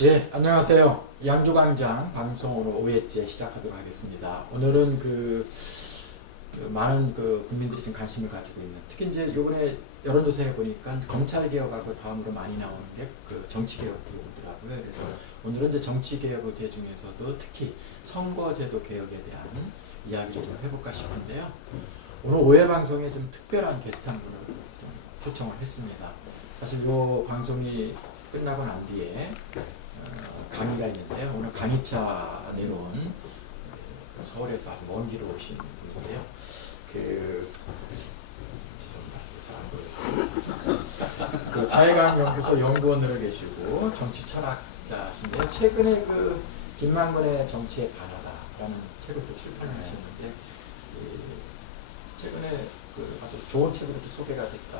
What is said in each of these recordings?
네, 안녕하세요. 양조광장 방송 오늘 5회째 시작하도록 하겠습니다. 오늘은 많은 국민들이 지금 관심을 가지고 있는, 특히 이제 요번에 여론조사해 보니까 검찰개혁하고 다음으로 많이 나오는 게 정치개혁 부분이더라고요. 그래서 오늘은 이제 정치개혁 의제 중에서도 특히 선거제도 개혁에 대한 이야기를 좀 해볼까 싶은데요. 오늘 5회 방송에 좀 특별한 게스트 한 분을 좀 초청을 했습니다. 사실 요 방송이 끝나고 난 뒤에 강의가 있는데요. 오늘 강의차 내려온 서울에서 아주 먼 길을 오신 분인데요. 죄송합니다. 그 사회과학연구소 연구원으로 계시고 정치 철학자신데요. 최근에 김만근의 정치의 변화다라는 책을 또 출판하셨는데 최근에 아주 좋은 책으로 또 소개가 됐다.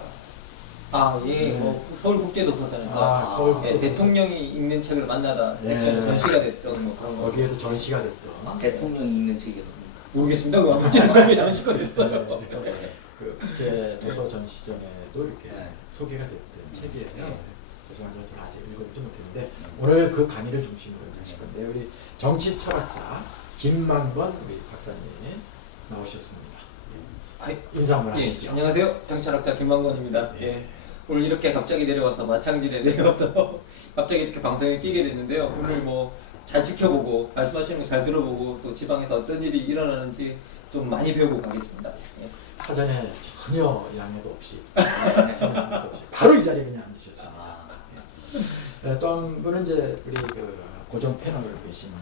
예, 네. 서울국제도서관에서 서울국제도서관. 대통령이 읽는 책을 만나다 네. 전시가 됐던 뭐 그런 거. 거기에도 전시가 됐던 대통령이 읽는 책이었습니다. 모르겠습니다. 그 어쨌든 거기에 전시가 됐어요. 네. 국제 도서 전시전에도 이렇게 네. 소개가 됐던 책이에요. 네. 죄송하지만 저는 아직 읽어보지 못했는데 오늘 그 강의를 중심으로 하실 건데 우리 정치 철학자 김만건 우리 박사님 나오셨습니다. 인사 한번 하시죠. 안녕하세요. 정치철학자 김만건입니다. 네. 예. 오늘 이렇게 갑자기 내려와서 마창진에 내려와서 갑자기 이렇게 방송에 끼게 됐는데요. 오늘 뭐 잘 지켜보고 말씀하시는 거 잘 들어보고 또 지방에서 어떤 일이 일어나는지 좀 많이 배우고 가겠습니다. 예. 사전에 전혀 양해도 없이 바로 이 자리에 그냥 앉으셨습니다. 네, 또 한 분은 이제 우리 고정 패널로 계시는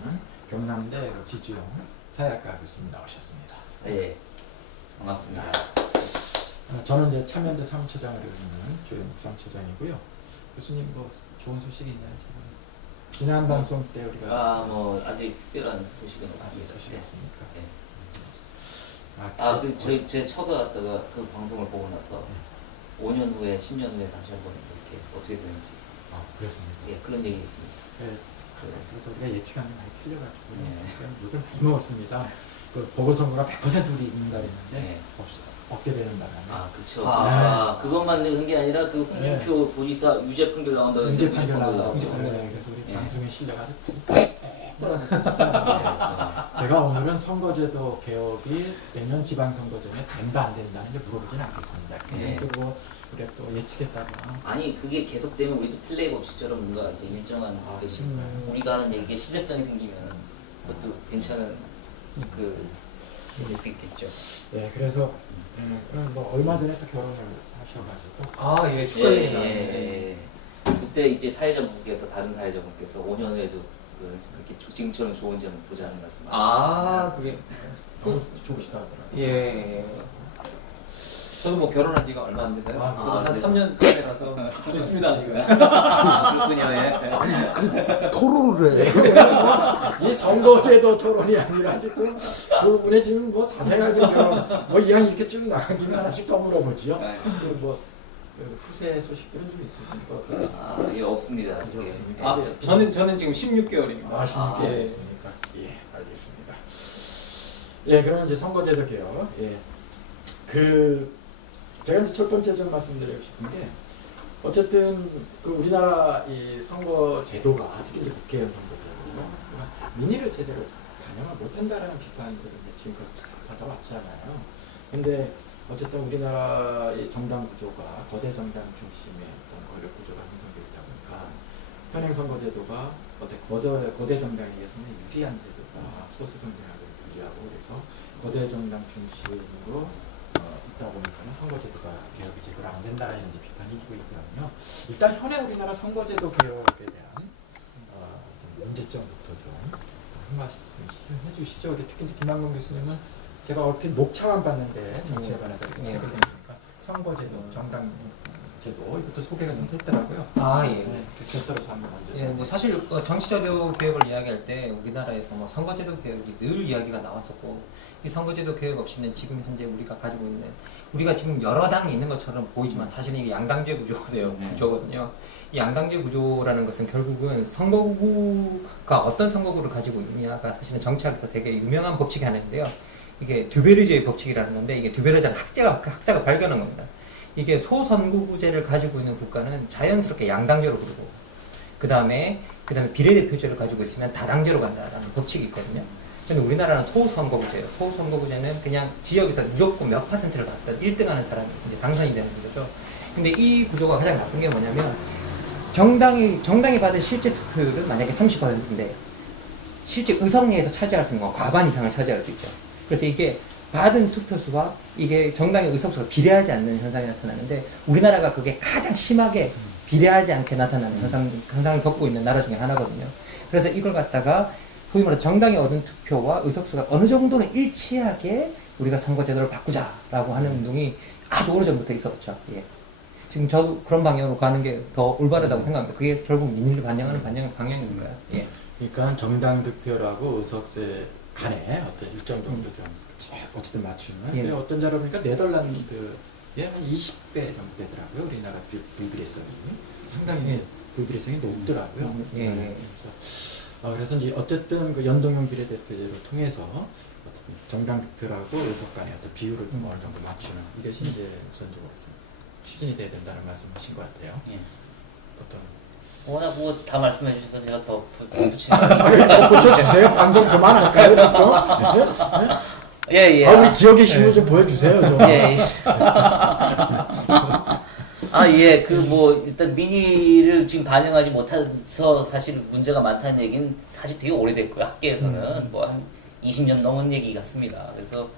경남대 지주영 사회학과 교수님 나오셨습니다. 네, 반갑습니다. 저는 이제 참여연대 사무처장을 있는 조영욱 사무처장이고요. 교수님 뭐 좋은 소식이 있나요? 지금? 지난 방송 때 우리가 뭐 아직 특별한 소식은 아직 없습니다. 소식이 없습니까? 네. 제 처가다가 그 방송을 보고 나서 5년 후에, 10년 후에 다시 한번 이렇게 어떻게 되는지 그렇습니다. 그런 얘기 있습니다. 네, 그래서 우리가 예측한 게 많이 틀려가지고 네. 사실은 욕을 많이 먹었습니다. 보궐선거가 100% 우리 이긴다 그랬는데 네. 없게 되는 바람에 그렇죠. 그것만 한 게 아니라 그 홍준표 도지사 유죄 판결 나온다고 유죄 했는데 판결 나오고 유죄 판결. 그래서 우리 네. 방송의 실력 아주 떨어졌습니다. 제가 오늘은 선거제도 개혁이 내년 지방선거 전에 된다 안 된다는 게 물어보지는 않겠습니다. 네. 그리고 우리가 또 예측했다거나 아니 그게 계속되면 우리도 플레이가 없이처럼 뭔가 이제 일정한 것이 우리가 하는 얘기에 신뢰성이 생기면 그것도 괜찮은 일일 수 있겠죠. 네, 그래서 뭐 얼마 전에 또 결혼을 하셔가지고 예, 축하드립니다. 그때 이제 사회자분께서 다른 사회자분께서 5년 후에도 그렇게 지금처럼 좋은 점 보자는 말씀. 그게 너무 좋으시다 하더라고요. 예. 저도 뭐 결혼한 지가 얼마 안 돼서요. 아, 그래서 네. 한 3년 전이라서 좋습니다 지금. 그렇군요. 토론을 해. 이 선거제도 토론이 아니라 지금 두 분의 지금 뭐 사생활적 결혼 뭐 이왕 이렇게 쭉 나가기만 하나씩 더 물어보지요. 그리고 뭐 후세 소식들은 좀 있으십니까? 어떻습니까? 예, 없습니다. 그게 예. 없습니까? 저는 지금 16개월입니다. 아십니까? 예. 알겠습니까? 예, 알겠습니다. 예, 그러면 이제 선거제도 개혁. 예. 제가 이제 첫 번째 좀 말씀드리고 싶은 게 어쨌든 우리나라 이 선거제도가 특히 이제 국회의원 선거제도 민의를 제대로 반영을 못한다라는 비판들을 지금까지 받아왔잖아요. 근데 어쨌든 우리나라의 정당 구조가 거대 정당 중심의 어떤 권력 구조가 형성되어 있다 보니까 현행 선거제도가 거대 정당에게 상당히 유리한 제도다. 소수 정당하고 불리하고 그래서 거대 정당 중심으로 있다 보니까 선거제도가 개혁이 제대로 안 된다라는 이제 비판이 있고 있거든요. 일단 현행 우리나라 선거제도 개혁에 대한 좀 문제점부터 좀 한 말씀 해주시죠. 우리 특히 김만건 교수님은 제가 얼핏 목차만 봤는데 정치에 관해서 이렇게 책을 내니까 선거제도, 정당제도 이것도 소개가 좀 됐더라고요. 예. 네, 곁들여서 한번 먼저. 뭐 사실 정치제도 개혁을 이야기할 때 우리나라에서 뭐 선거제도 개혁이 늘 이야기가 나왔었고 이 선거제도 개혁 없이는 지금 현재 우리가 가지고 있는 우리가 지금 여러 당이 있는 것처럼 보이지만 사실은 이게 양당제 구조거든요. 이 양당제 구조라는 것은 결국은 선거구가 어떤 선거구를 가지고 있느냐가 사실은 정치학에서 되게 유명한 법칙이 하나 있는데요. 이게 듀베르제의 법칙이라는 건데 이게 듀베르제는 학자가 발견한 겁니다. 이게 소선거구제를 가지고 있는 국가는 자연스럽게 양당제로 부르고 그다음에 비례대표제를 가지고 있으면 다당제로 간다라는 법칙이 있거든요. 근데 우리나라는 소선거구제예요. 소선거구제는 그냥 지역에서 무조건 몇 %를 받든 1등하는 사람이 이제 당선이 되는 거죠. 근데 이 구조가 가장 나쁜 게 뭐냐면 정당이 받은 실제 투표율은 만약에 30%인데 실제 의석내에서 차지할 수 있는 건 과반 이상을 차지할 수 있죠. 그래서 이게 받은 투표수와 이게 정당의 의석수가 비례하지 않는 현상이 나타나는데 우리나라가 그게 가장 심하게 비례하지 않게 나타나는 현상을 겪고 있는 나라 중에 하나거든요. 그래서 이걸 갖다가 소위 말해 정당이 얻은 투표와 의석수가 어느 정도는 일치하게 우리가 선거제도를 바꾸자라고 하는 운동이 아주 오래전부터 있었죠. 예. 지금 저도 그런 방향으로 가는 게 더 올바르다고 생각합니다. 그게 결국 민의를 반영하는 방향이니까요. 예. 그러니까 정당 득표라고 의석수 간에 어떤 일정 정도 좀 어쨌든 맞추는. 예. 근데 어떤 자료 보니까 네덜란드에 한 20배 정도 되더라고요. 우리나라 불비례성이 상당히 불비례성이 높더라고요. 예. 그래서 이제 어쨌든 그 연동형 비례대표제를 통해서 어떤 정당 득표라고 의석 간의 어떤 비율을 좀 어느 정도 맞추는 이것이 이제 우선적으로 좀 추진이 돼야 된다는 말씀이신 것 같아요. 예. 어떤 워낙 뭐 다 말씀해 주셔서 제가 더 붙이는 더 고쳐주세요. 방송 그만할까요 지금? 예, 예. 우리 지역의 힘을 좀 보여주세요. 좀. 예. 예. 그 뭐 일단 민의를 지금 반영하지 못해서 사실 문제가 많다는 얘기는 사실 되게 오래됐고요. 학계에서는 뭐 한 20년 넘은 얘기 같습니다. 그래서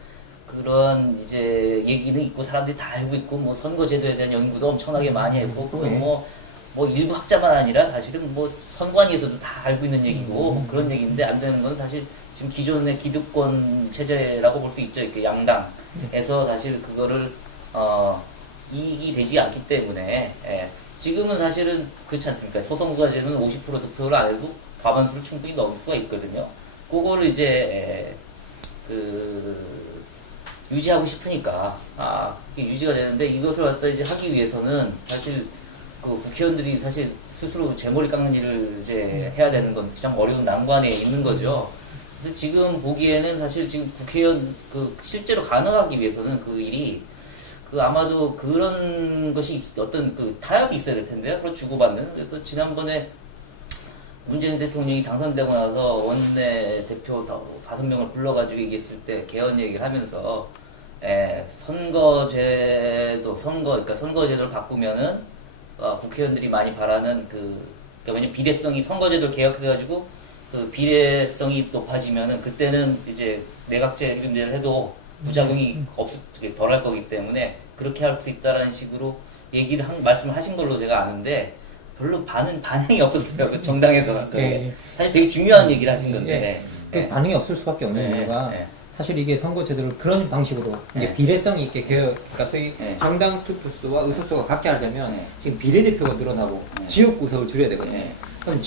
그런 이제 얘기는 있고 사람들이 다 알고 있고 뭐 선거제도에 대한 연구도 엄청나게 많이 했고 그건 뭐 일부 학자만 아니라 사실은 뭐 선관위에서도 다 알고 있는 얘기고 그런 얘기인데 안 되는 건 사실 지금 기존의 기득권 체제라고 볼 수 있죠. 이렇게 양당에서 사실 그거를 이익이 되지 않기 때문에 지금은 사실은 그렇지 않습니까? 소선거제는 50% 득표를 안 해도 과반수를 충분히 넘을 수가 있거든요. 그거를 이제 유지하고 싶으니까 그게 유지가 되는데 이것을 갖다 이제 하기 위해서는 사실 그 국회의원들이 사실 스스로 제 머리 깎는 일을 이제 해야 되는 건 참 어려운 난관에 있는 거죠. 그래서 지금 보기에는 사실 지금 국회의원 실제로 가능하기 위해서는 그 일이 아마도 그런 것이 어떤 타협이 있어야 될 텐데요. 서로 주고받는. 그래서 지난번에 문재인 대통령이 당선되고 나서 원내 대표 5명을 불러가지고 얘기했을 때 개헌 얘기를 하면서 그러니까 선거제도를 바꾸면은 국회의원들이 많이 바라는 그러니까 왜냐면 비례성이 선거제도를 개혁해가지고 그 비례성이 높아지면은 그때는 이제 내각제를 해도 부작용이 덜할 거기 때문에 그렇게 할 수 있다라는 식으로 말씀을 하신 걸로 제가 아는데 별로 반응이 없었어요. 그 정당에서. 사실 되게 중요한 얘기를 하신 건데. 반응이 없을 수밖에 없는 이유가 사실 이게 선거제도를 그런 방식으로 이제 비례성이 있게 그러니까 소위 정당 투표수와 의석수가 같게 하려면 지금 비례대표가 늘어나고 지역 구석을 줄여야 되거든요. 그럼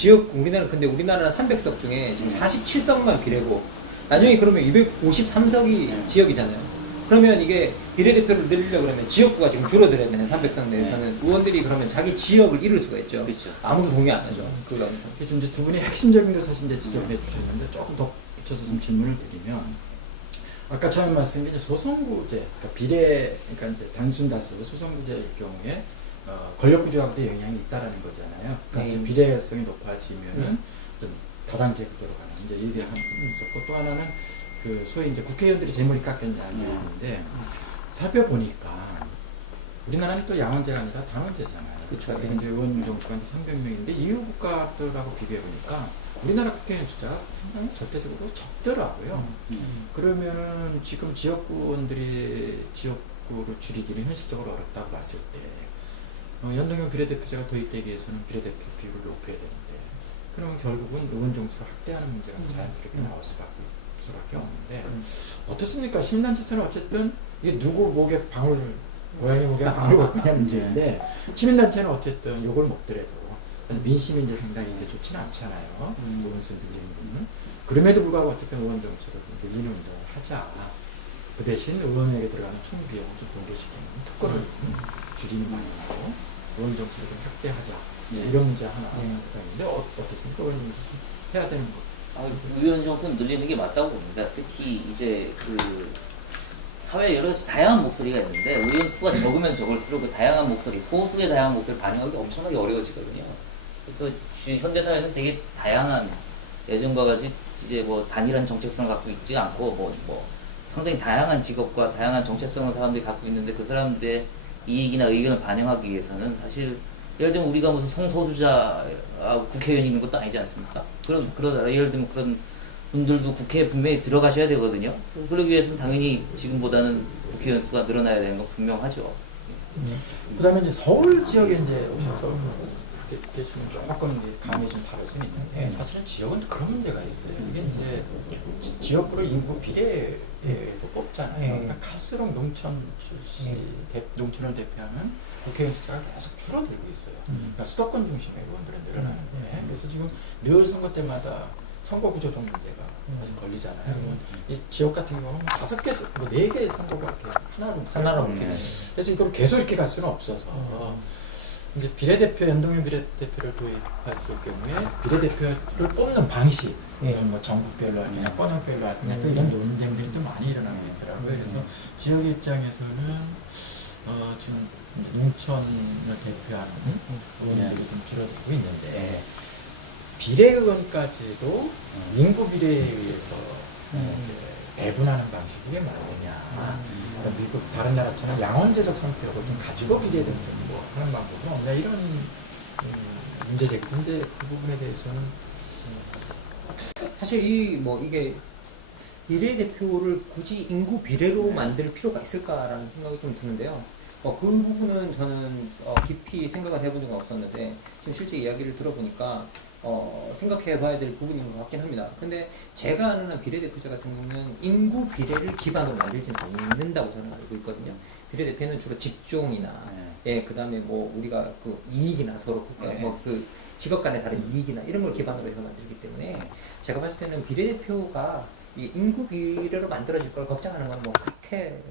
근데 우리나라는 300석 중에 지금 47석만 비례고 나중에 그러면 253석이 지역이잖아요. 그러면 이게 비례대표를 늘리려고 그러면 지역구가 지금 줄어들어야 되는 300석 내에서는 의원들이 그러면 자기 지역을 잃을 수가 있죠. 그렇죠. 아무도 동의 안 하죠. 그래서 이제 두 분이 핵심적인 걸 사실 이제 지적해 주셨는데 조금 더 붙여서 좀 질문을 드리면 아까 처음에 말씀드린 소선구제, 그러니까 그러니까 이제 단순 다수 소선구제일 경우에 권력구조하고도 영향이 있다라는 거잖아요. 그러니까 이제 비례성이 높아지면은 좀 다당제 구도로 가는 이제 이게 한 있었고 또 하나는 그 소위 이제 국회의원들이 제 머리 깎겠냐는 얘기인데 살펴보니까 우리나라는 또 양원제가 아니라 단원제잖아요. 그렇죠. 그리고 이제 의원 정수가 300명인데 EU 국가들하고 비교해 보니까 우리나라 국회의원 숫자가 상당히 절대적으로 적더라고요. 그러면은 지금 지역구를 줄이기는 현실적으로 어렵다고 봤을 때 연동형 비례대표제가 도입되기 위해서는 비례대표 비율을 높여야 되는데 그러면 결국은 의원 정수를 확대하는 문제가 자연스럽게 나올 수밖에 없는데 어떻습니까? 시민단체에서는 어쨌든 이게 누구 목에 고양이 목에 방울 걸거냐 문제인데 시민단체는 어쨌든 욕을 먹더라도 민심이 이제 상당히 이제 좋지는 않잖아요. 의원수 늘리는 거는. 그럼에도 불구하고 어쨌든 의원 정수를 늘리는 운동을 하자. 그 대신 의원에게 들어가는 총 비용을 좀 동결시키는 특권을 줄이는 방향으로 의원 정수를 좀 확대하자. 이런 문제 하나 있는데 어떻습니까? 의원 정수 해야 되는 거. 의원 정수는 늘리는 게 맞다고 봅니다. 특히 이제 사회에 여러 가지 다양한 목소리가 있는데 의원 수가 적으면 적을수록 그 다양한 목소리, 소수의 다양한 목소리를 반영하기 엄청나게 어려워지거든요. 그래서 현대사회는 되게 다양한 예전과 같이 이제 뭐 단일한 정체성을 갖고 있지 않고 뭐 상당히 다양한 직업과 다양한 정체성을 사람들이 갖고 있는데 그 사람들의 이익이나 의견을 반영하기 위해서는 사실 예를 들면 우리가 무슨 성소수자 국회의원이 있는 것도 아니지 않습니까? 그런 예를 들면 그런 분들도 국회에 분명히 들어가셔야 되거든요. 그러기 위해서는 당연히 지금보다는 국회의원 수가 늘어나야 되는 건 분명하죠. 그다음에 이제 서울 지역에 이제 오셔서 계시면 조금 이제 감이 좀 다를 수는 있는데 사실은 지역은 그런 문제가 있어요. 이게 이제 지역구를 인구 비례에서 뽑잖아요. 그러니까 갈수록 농촌 출신, 농촌을 대표하는 국회의원 숫자가 계속 줄어들고 있어요. 그러니까 수도권 중심의 의원들은 늘어나는데 그래서 지금 늘 선거 때마다 선거 구조적 문제가 사실 걸리잖아요. 이 지역 같은 경우는 5개, 뭐 4개의 선거가 이렇게 하나로 그래서 이걸 계속 이렇게 갈 수는 없어서 이제 비례대표, 연동형 비례대표를 도입했을 경우에 비례대표를 뽑는 방식, 뭐 전국별로 하느냐, 권역별로 하느냐, 또 이런 논쟁들이 또 많이 일어나고 있더라고요. 그래서 지역의 입장에서는 지금 농촌을 대표하는 의원들이 좀 줄어들고 있는데 비례의원까지도 인구 비례에 의해서 배분하는 방식이 왜 맞느냐. 미국 다른 나라처럼 양원제적 성격을 좀 가지고 비례대표를 뭐 하는 방법은 없냐 이런 문제 제기인데 그 부분에 대해서는 사실 이게 비례대표를 굳이 인구 비례로 만들 필요가 있을까라는 생각이 좀 드는데요. 그 부분은 저는 깊이 생각을 해본 적은 없었는데 지금 실제 이야기를 들어보니까 생각해 봐야 될 부분인 것 같긴 합니다. 근데 제가 아는 한 비례대표제 같은 경우는 인구 비례를 기반으로 만들지는 않는다고 저는 알고 있거든요. 비례대표는 주로 직종이나, 그 다음에 뭐 우리가 그 이익이나 서로 그 직업 간의 다른 이익이나 이런 걸 기반으로 해서 만들기 때문에 제가 봤을 때는 비례대표가 이 인구 비례로 만들어질 걸 걱정하는 건 뭐 그렇게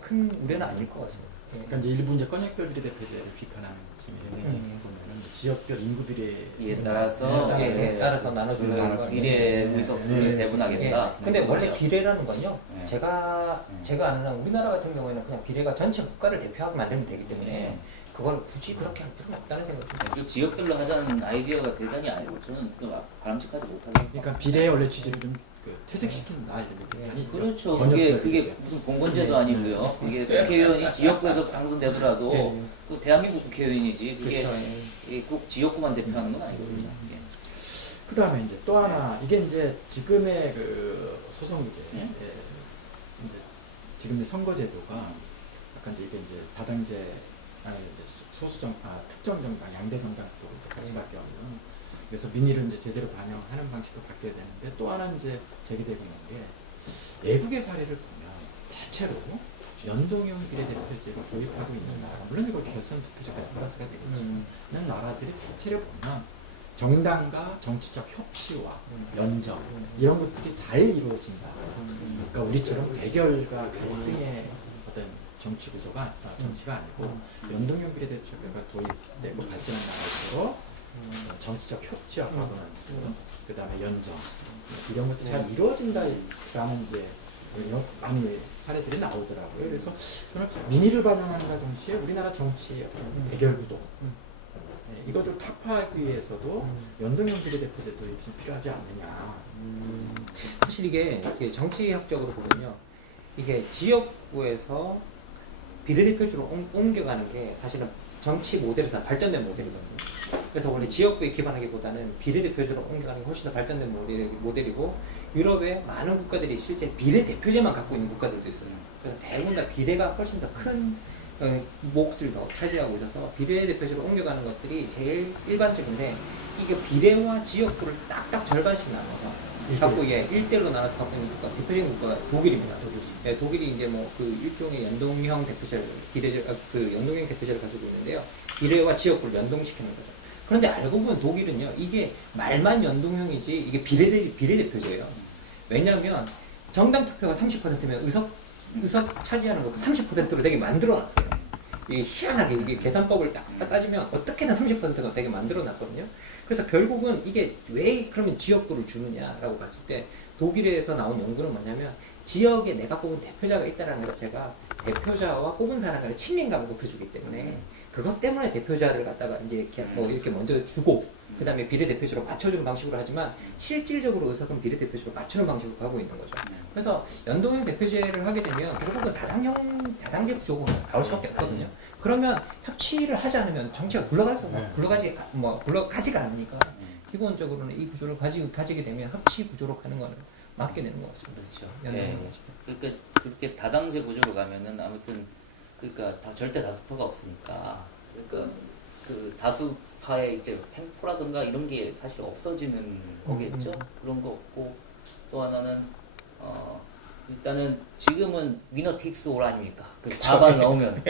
큰 우려는 아닐 것 같습니다. 그러니까 이제 일부 이제 권역별 비례대표제를 비판하는 보면은 지역별 인구 비례에 따라서 나눠주는 거 비례 의석수를 배분하겠다. 근데 원래 비례라는 건요. 제가 아는 한 우리나라 같은 경우에는 그냥 비례가 전체 국가를 대표하게 만들면 되기 때문에 그걸 굳이 그렇게 할 필요는 없다는 생각이 듭니다. 그 지역별로 하자는 아이디어가 대단히 아니고 저는 바람직하지 못하게. 그러니까 비례의 원래 취지를 좀 퇴색시킨다 이런 비판이 있죠. 그렇죠. 그게 무슨 공건제도 아니고요. 그게 국회의원이 지역구에서 당선되더라도 그 대한민국 국회의원이지 그게 꼭 지역구만 대표하는 건 아니거든요. 그 다음에 이제 또 하나 이게 이제 지금의 그 소송제, 이제 지금의 선거제도가 약간 이게 이제 다당제, 이제 소수정, 특정 정당, 양대 정당도 이제 가치밖에 없는. 그래서 민의를 이제 제대로 반영하는 방식으로 바뀌어야 되는데 또 하나 이제 제기되고 있는 게 외국의 사례를 보면 대체로 연동형 비례대표제를 도입하고 있는 나라, 물론 이거 결선 투표제까지 플러스가 되겠지만 나라들이 대체로 보면 정당과 정치적 협치와 연정 이런 것들이 잘 이루어진다. 그러니까 우리처럼 대결과 갈등의 어떤 정치 구조가 정치가 아니고 연동형 비례대표제가 도입되고 발전한 나라일수록 정치적 협치와 가버넌스, 그 다음에 연정 이런 것들이 잘 이루어진다라는 게 많이 사례들이 나오더라고요. 그래서 저는 민의를 반영하는가 동시에 우리나라 정치의 대결 구도 이것을 타파하기 위해서도 연동형 비례대표제 도입이 좀 필요하지 않느냐. 사실 이게 정치학적으로 보면요, 이게 지역구에서 비례대표제로 옮겨가는 게 사실은 정치 모델에서 발전된 모델이거든요. 그래서 원래 지역구에 기반하기보다는 비례대표제로 옮겨가는 게 훨씬 더 발전된 모델이고 유럽의 많은 국가들이 실제 비례대표제만 갖고 있는 국가들도 있어요. 그래서 대부분 다 비례가 훨씬 더 큰 몫을 더 차지하고 있어서 비례대표제로 옮겨가는 것들이 제일 일반적인데 이게 비례와 지역구를 딱딱 절반씩 나눠서 갖고 1대1로 나눠서 갖고 있는 국가, 대표적인 국가가 독일입니다. 독일이 이제 뭐 그 일종의 연동형 대표제를 연동형 대표제를 가지고 있는데요. 비례와 지역구를 연동시키는 거죠. 그런데 알고 보면 독일은요, 이게 말만 연동형이지 이게 비례대표제예요. 왜냐하면 정당 투표가 30%면 의석 차지하는 것도 30%로 되게 만들어놨어요. 이게 희한하게 이게 계산법을 딱 따지면 어떻게든 30%가 되게 만들어놨거든요. 그래서 결국은 이게 왜 그러면 지역구를 주느냐라고 봤을 때 독일에서 나온 연구는 뭐냐면 지역에 내가 뽑은 대표자가 있다는 것 자체가 대표자와 뽑은 사람 간의 친밀감을 높여주기 때문에 그것 때문에 대표자를 갖다가 이제 이렇게 뭐 이렇게 먼저 주고 그다음에 비례대표제로 맞춰주는 방식으로 하지만 실질적으로 의석은 비례대표제로 맞추는 방식으로 가고 있는 거죠. 그래서 연동형 대표제를 하게 되면 결국은 다당제 구조가 나올 수밖에 없거든요. 그러면 협치를 하지 않으면 정치가 굴러가지가 않으니까 기본적으로는 이 구조를 가지게 되면 협치 구조로 가는 거는 맞게 되는 것 같습니다. 그렇죠. 연동형 예. 구조. 그러니까 그렇게 다당제 구조로 가면은 아무튼 그러니까 다 절대 다수파가 없으니까 그러니까 그 다수파의 이제 횡포라든가 이런 게 사실 없어지는 거겠죠. 그런 거 없고 또 하나는 일단은 지금은 위너 틱스 올 아닙니까? 그 과반 넣으면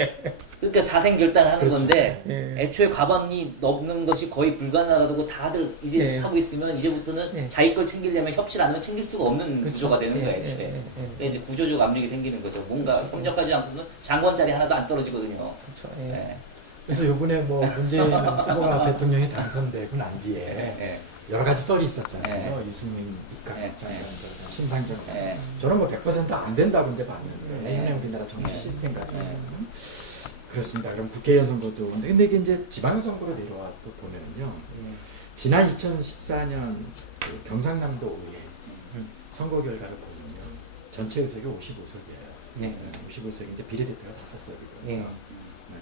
그러니까 사생결단하는 그렇죠. 건데 예. 애초에 과반이 넘는 것이 거의 불가능하다고 다들 이제 예. 하고 있으면 이제부터는 예. 자기 걸 챙기려면 협치를 안 하면 챙길 수가 없는 그렇죠. 구조가 되는 거예요, 예, 애초에. 예, 예, 예. 근데 이제 구조적 압력이 생기는 거죠. 뭔가 협력하지 않고는 장관 자리 하나도 안 떨어지거든요. 그렇죠. 예. 예. 그래서 이번에 뭐 문재인 후보가 대통령이 당선되고 난 뒤에 예. 여러 가지 썰이 있었잖아요. 예. 유승민 입각 예. 장관, 심상정. 예. 저는 뭐 100%안 된다고 이제 봤는데 예. 현행 우리나라 정치 예. 시스템 가지고 예. 그렇습니다. 그럼 국회의원 선거도 근데 이게 이제 지방선거로 내려와 또 보면요. 지난 2014년 그 경상남도 5회 선거 결과를 보면 전체 의석이 55석이에요. 네. 55석인데 비례대표가 5석이거든요. 예.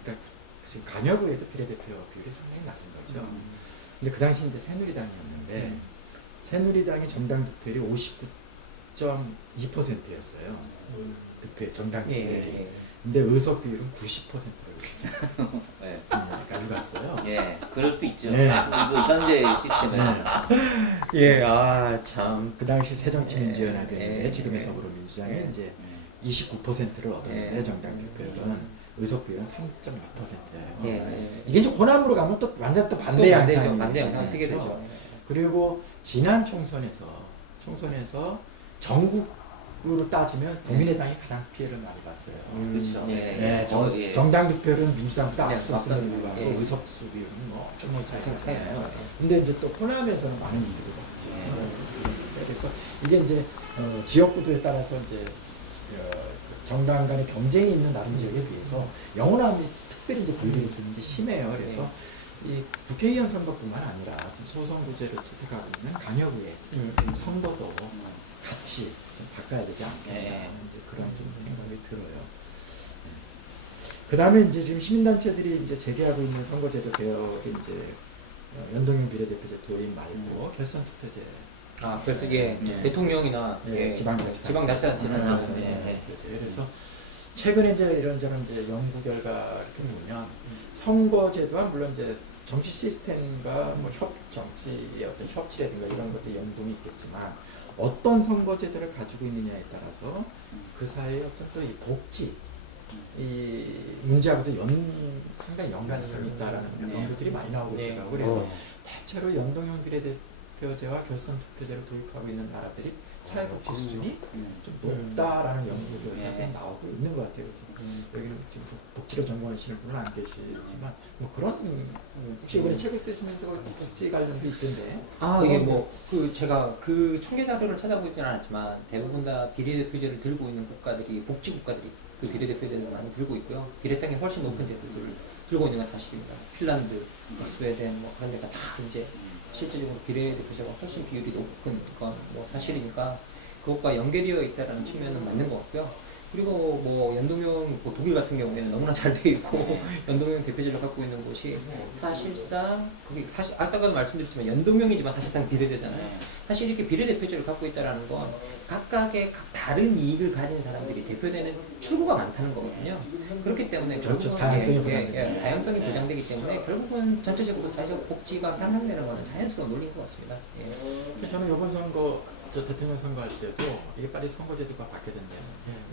그러니까 지금 간여구에도 비례대표 비율이 상당히 낮은 거죠. 근데 그 당시 이제 새누리당이었는데 새누리당의 정당 득표율이 59.2%였어요. 득표 정당 예. 득표율이. 예. 근데 의석 비율은 90%로 예. 가져갔어요. 예. 그럴 수 있죠. 네. 그 현재 시스템에는. 예. 아 참. 그 당시 새정치민주연합이었는데 예. 지금의 예. 더불어민주당은 이제 29%를 얻었는데 예. 정당 득표율은 의석 비율은 3.6%예요. 예. 이게 이제 호남으로 가면 또 완전 또 반대 양상이 반대 양상 뜨게 되죠. 그리고 지난 총선에서 전국으로 따지면 국민의당이 가장 피해를 많이 봤어요. 그렇죠. 예. 네, 예. 정당 득표율은 민주당보다 네, 앞섰음에도 앞섰는데, 불구하고 예. 의석 수 비율은 뭐 엄청난 차이가 차이가 나요. 나요. 근데 이제 또 호남에서는 많은 이득을 봤죠. 그래서 이게 이제 지역구도에 따라서 이제 정당 간의 경쟁이 있는 다른 지역에 비해서 영호남이 특별히 이제 분리해서 이제 심해요. 그래서 이 국회의원 선거뿐만 아니라 지금 소선구제를 채택하고 있는 강여구의 선거도 같이 좀 바꿔야 되지 않겠나 이제 그런 좀 생각이 들어요. 그 다음에 이제 지금 시민단체들이 이제 제기하고 있는 선거제도 개혁이 이제 연동형 비례대표제 도입 말고 결선투표제. 아 그래서 이게 대통령이나 지방자치단체는 그래서 최근에 이제 이런저런 이제 연구 결과 이렇게 보면 선거제도와 물론 이제 정치 시스템과 뭐 정치의 어떤 협치라든가 이런 것들 연동이 있겠지만 어떤 선거제도를 가지고 있느냐에 따라서 그 사이에 어떤 또 이 복지 이 문제하고도 상당히 연관성이 있다라는 연구들이 많이 나오고 있더라고요. 그래서 대체로 연동형 비례대표제와 결선투표제를 도입하고 있는 나라들이 사회복지 수준이 좀 높다라는 연구들이 나오고 있는 것 같아요. 여기는 지금 복지를 전공하시는 분은 안 계시지만 뭐 그런 혹시 이번에 책을 쓰시면서 복지 관련도 있던데. 아 이게 뭐 그 제가 그 통계 자료를 찾아보지는 않았지만 대부분 다 비례대표제를 들고 있는 국가들이 복지 국가들이 그 비례대표제를 많이 들고 있고요. 비례성이 훨씬 높은 제도들을 들고 있는 건 사실입니다. 핀란드, 스웨덴 뭐 그런 데가 다 이제 실질적으로 비례대표제가 훨씬 비율이 높은 건 뭐 사실이니까 그것과 연계되어 있다는 측면은 맞는 것 같고요. 그리고 뭐 연동형 뭐 독일 같은 경우에는 너무나 잘 되어 있고 연동형 대표제를 갖고 있는 곳이 사실상 그게 사실 아까도 말씀드렸지만 연동형이지만 사실상 비례대잖아요. 사실 이렇게 비례대표제를 갖고 있다라는 건 각각의 다른 이익을 가진 사람들이 대표되는 출구가 많다는 거거든요. 그렇기 때문에 그렇죠. 결국은 다양성이 보장되죠. 다양성이 보장되기 때문에 결국은 전체적으로 사회적 복지가 향상되는 것은 자연스러운 논리인 것 같습니다. 예. 저는 이번 선거 저 대통령 선거할 때도 이게 빨리 선거제도가 바뀌어야 된다.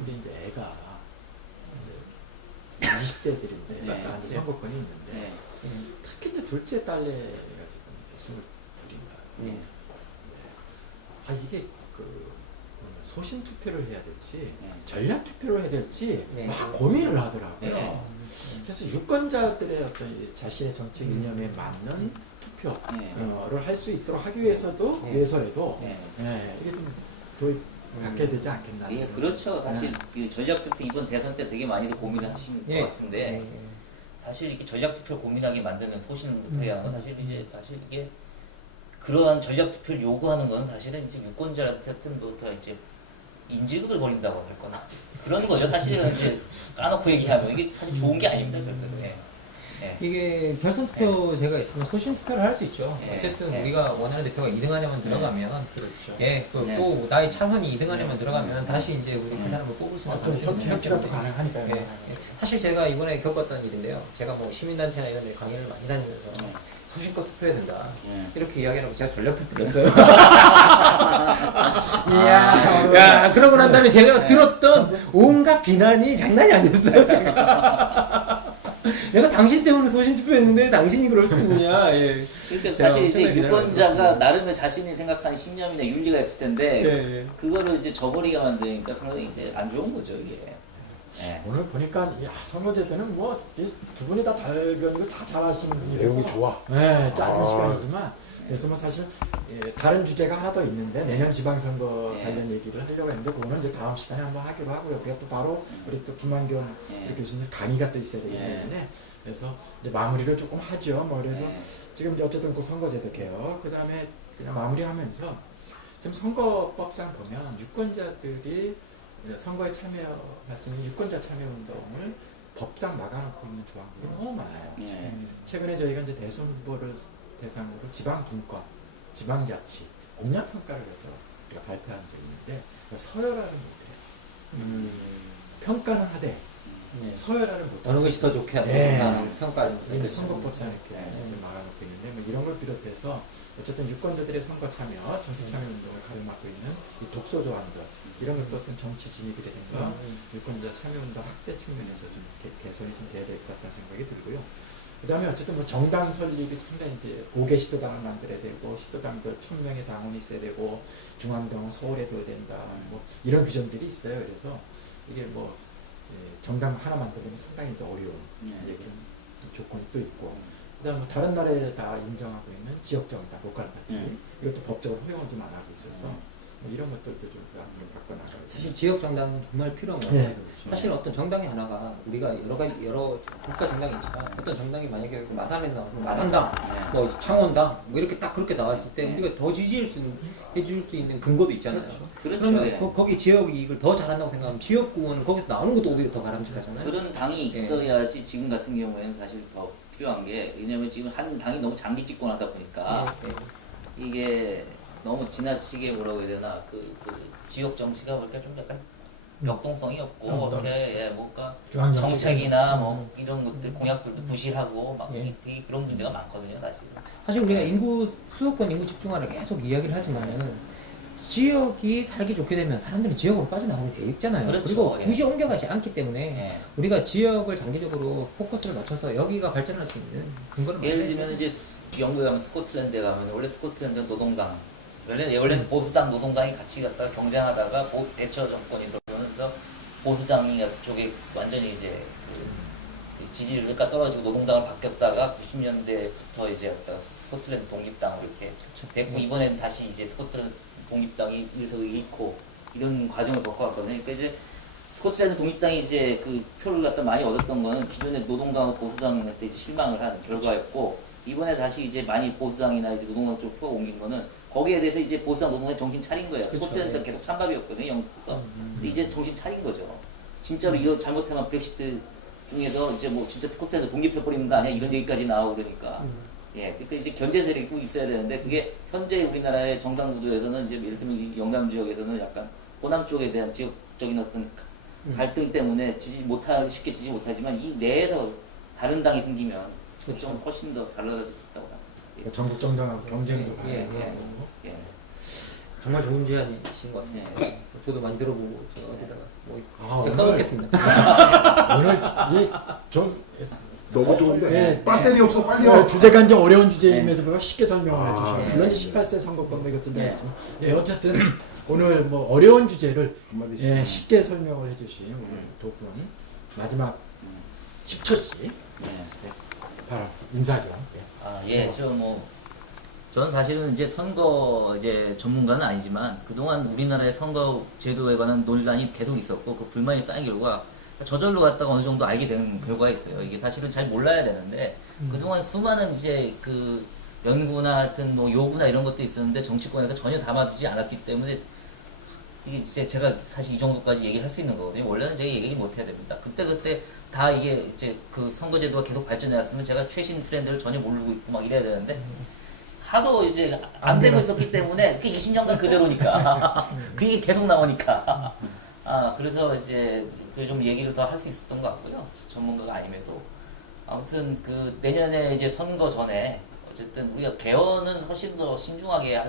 우리 이제 애가 20대들인데 약간 이제 선거권이 있는데 특히 이제 둘째 딸내가 지금 22인가. 아 이게 그 소신 투표를 해야 될지 전략 투표를 해야 될지 막 고민을 하더라고요. 그래서 유권자들의 어떤 자신의 정치 이념에 맞는 투표를 할 수 있도록 하기 위해서라도 이게 좀 도입 바뀌어야 되지 않겠나. 예, 그렇죠. 사실 그 전략 투표 이번 대선 때 되게 많이들 고민을 하신 것 같은데 사실 이렇게 전략 투표를 고민하게 만드는 소신부터 해야 하는 건 사실 이게 그러한 전략 투표를 요구하는 건 사실은 이제 유권자한테부터 이제 인질극을 벌인다고 할 거나 그런 거죠. 사실은 이제 까놓고 얘기하면 이게 사실 좋은 게 아닙니다, 절대로. 예. 예. 이게 결선 투표제가 있으면 소신 투표를 할 수 있죠. 예. 어쨌든 예. 우리가 원하는 대표가 2등 안에만 들어가면 그렇죠. 예, 또 예. 나의 차선이 2등 안에만 들어가면 다시 이제 우리 그 사람을 뽑을 수 있는 어떤 가능성이 협치가 또 있기 때문에. 가능하니까요. 예. 사실 제가 이번에 겪었던 일인데요. 제가 뭐 시민단체나 이런 데 강의를 많이 다니면서 소신껏 투표해야 된다. 이렇게 이야기하고 제가 전략 투표를 했어요. 야, 그러고 난 다음에 제가 들었던 온갖 비난이 장난이 아니었어요, 제가. 내가 당신 때문에 소신 투표했는데 당신이 그럴 수 있느냐. 예. 그러니까 사실 이제 엄청나게 유권자가 기다려요. 나름의 자신이 생각하는 신념이나 윤리가 있을 텐데 예. 그거를 이제 저버리게 만드니까 상당히 이제 안 좋은 거죠, 이게. 예. 오늘 보니까 야, 선거제도는 뭐 두 분이 다 달변이고 다 잘하시는 분이 내용이 좋아. 네, 짧은 아. 시간이지만 그래서 뭐 사실 다른 주제가 하나 더 있는데 내년 지방선거 예. 관련 얘기를 하려고 했는데 그거는 이제 다음 시간에 한번 하기로 하고요. 그게 또 바로 우리 또 김한경 예. 교수님 강의가 또 있어야 되기 예. 때문에 그래서 이제 마무리를 조금 하죠. 뭐 그래서 예. 지금 이제 어쨌든 그 선거제도 개혁 그 다음에 그냥 마무리하면서 지금 선거법상 보면 유권자들이 선거에 참여할 수 있는 유권자 참여 운동을 법상 막아놓고 있는 조항들이 너무 많아요. 예. 최근에 저희가 이제 대선 후보를 대상으로 지방 분권, 지방자치, 공약 평가를 해서 우리가 발표한 적이 있는데 서열화를 못해요. 평가는 하되 예. 서열화를 못해요. 어느 것이 더 좋게 예. 하다 평가하는 근데 선거법상 이렇게 막아놓고 있는데 뭐 이런 걸 비롯해서 어쨌든 유권자들의 선거 참여, 정치 참여 운동을 가로막고 있는 이 독소 조항들 이런 것도 어떤 정치 진입이라든가 유권자 참여 운동 확대 측면에서 좀 개선이 좀 돼야 될 것 같다는 생각이 들고요. 그 다음에 어쨌든 뭐 정당 설립이 상당히 이제 5개 시도당을 만들어야 되고 시도당도 1000명의 당원이 있어야 되고 중앙당은 서울에 둬야 된다 뭐 이런 규정들이 있어요. 그래서 이게 뭐 정당 하나 만들면 상당히 이제 어려운 이제 그런 조건이 또 있고 그다음 뭐 다른 나라에 다 인정하고 있는 지역정당, 로컬 파티 이것도 법적으로 허용을 좀 안 하고 있어서 뭐 이런 것들도 좀 앞으로 바꿔나가고 사실 지역 정당은 정말 필요한 거예요. 네, 사실 어떤 정당이 하나가 우리가 여러 국가 정당이 있지만 어떤 정당이 만약에 마산에 나오면 마산당, 뭐 창원당 뭐 이렇게 딱 그렇게 나왔을 때 우리가 더 해줄 수 있는 근거도 있잖아요. 그렇죠. 그러면 예. 거기 지역 이익을 더 잘한다고 생각하면 지역구는 거기서 나오는 것도 오히려 더 바람직하잖아요. 그런 당이 예. 있어야지 지금 같은 경우에는 사실 더 필요한 게 왜냐면 지금 한 당이 너무 장기 집권하다 보니까 예. 이게 너무 지나치게 뭐라고 해야 되나 그 지역 정치가 보니까 좀 약간 역동성이 없고 이렇게 예, 뭔가 정책이나 뭐 이런 것들 공약들도 부실하고 막 예. 되게 그런 문제가 많거든요, 사실. 사실 우리가 수도권 인구 집중화를 계속 이야기를 하지만은 지역이 살기 좋게 되면 사람들이 지역으로 빠져나오게 돼 있잖아요. 그렇죠. 그리고 예. 굳이 옮겨가지 않기 때문에 예. 우리가 지역을 장기적으로 포커스를 맞춰서 여기가 발전할 수 있는 근거를 예를 만들어야죠. 들면 이제 영국에 가면 스코틀랜드에 가면 원래 스코틀랜드는 노동당 원래 보수당 노동당이 같이 갔다가 경쟁하다가 대처 정권이 들어오면서 보수당이 쪽에 완전히 이제 그 지지율가 떨어지고 노동당을 바뀌었다가 90년대부터 이제 스코틀랜드 독립당으로 이렇게 됐고 이번에는 다시 이제 스코틀랜드 독립당이 일석을 잃고 이런 과정을 겪어왔거든요. 그러니까 이제 스코틀랜드 독립당이 이제 그 표를 갖다 많이 얻었던 거는 기존의 노동당하고 보수당한테 이제 실망을 한 결과였고 이번에 다시 이제 많이 보수당이나 이제 노동당 쪽으로 표가 옮긴 거는 거기에 대해서 이제 보수당 노동당이 정신 차린 거예요. 그쵸, 스코틀랜드가 예. 계속 찬밥이었거든요, 영국에서. 근데 이제 정신 차린 거죠. 진짜로 이거 잘못하면 브렉시트 중에서 이제 뭐 진짜 스코틀랜드 독립해버리는 거 아니야? 이런 얘기까지 나오고 그러니까. 예, 그러니까 이제 견제 세력이 꼭 있어야 되는데 그게 현재 우리나라의 정당 구도에서는 이제 예를 들면 이 영남 지역에서는 약간 호남 쪽에 대한 지역적인 어떤 갈등 때문에 쉽게 지지 못하지만 이 내에서 다른 당이 생기면 좀 훨씬 더 달라질 수 있다고 봅니다. 그 전국 정당하고 경쟁도 예, 가능하고 예. 정말 좋은 제안이신 것 같습니다. 네. 저도 많이 들어보고 제가 어디다가 뭐 오늘 써놓겠습니다. 오늘 이좀 너무 좋은데 네. 배터리 없어 빨리요. 주제가 이제 어려운 주제임에도 불구하고 쉽게 설명을 아, 해주시고 네. 물론 이제 18세 선거법 이것도 네. 있지만 예, 어쨌든 오늘 뭐 어려운 주제를 한마디씩. 예, 쉽게 설명을 해주신 오늘 두 분 마지막 10초씩 예. 바로 인사죠. 예. 아, 예, 저는 사실은 이제 선거 이제 전문가는 아니지만 그동안 우리나라의 선거 제도에 관한 논란이 계속 있었고 그 불만이 쌓인 결과 저절로 갔다가 어느 정도 알게 되는 결과가 있어요. 이게 사실은 잘 몰라야 되는데 그동안 수많은 이제 그 연구나 하여튼 뭐 요구나 이런 것도 있었는데 정치권에서 전혀 담아두지 않았기 때문에 이게 이제 제가 사실 이 정도까지 얘기할 수 있는 거거든요. 원래는 제가 얘기 못 해야 됩니다. 그때 다 이게 이제 그 선거제도가 계속 발전해 왔으면 제가 최신 트렌드를 전혀 모르고 있고 막 이래야 되는데 하도 이제 안 되고 있었기 때문에 그 20년간 그대로니까 그게 계속 나오니까 그래서 이제 그 좀 얘기를 더 할 수 있었던 것 같고요. 전문가가 아님에도 아무튼 그 내년에 이제 선거 전에 어쨌든 우리가 개헌은 훨씬 더 신중하게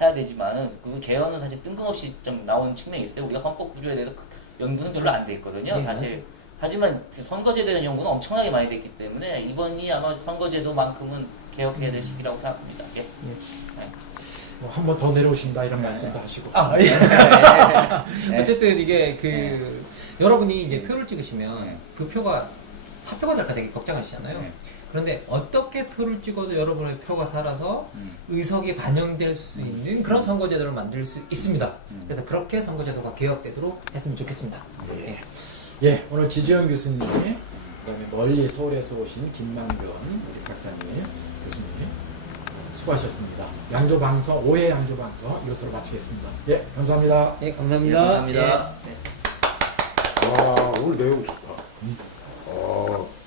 해야 되지만은 그 개헌은 사실 뜬금없이 좀 나온 측면이 있어요. 우리가 헌법 구조에 대해서 연구는 별로 안 돼 있거든요. 네, 사실. 하지만 그 선거제도에 대한 연구는 엄청나게 많이 됐기 때문에 이번이 아마 선거제도만큼은 개혁해야 될 시기라고 생각합니다. 예. 뭐 한 번 더 내려오신다 이런 말씀도 하시고. 네. 어쨌든 이게 그 여러분이 이제 표를 찍으시면 그 표가 사표가 될까 되게 걱정하시잖아요. 그런데 어떻게 표를 찍어도 여러분의 표가 살아서 의석이 반영될 수 있는 그런 선거제도를 만들 수 있습니다. 그래서 그렇게 선거제도가 개혁되도록 했으면 좋겠습니다. 예, 오늘 지지영 교수님, 그다음에 멀리 서울에서 오신 김만견 우리 박사님, 교수님 수고하셨습니다. 양조방서 5회 양조방서 이것으로 마치겠습니다. 예, 감사합니다. 네, 감사합니다. 감사합니다. 예. 네. 와 오늘 내용 좋다.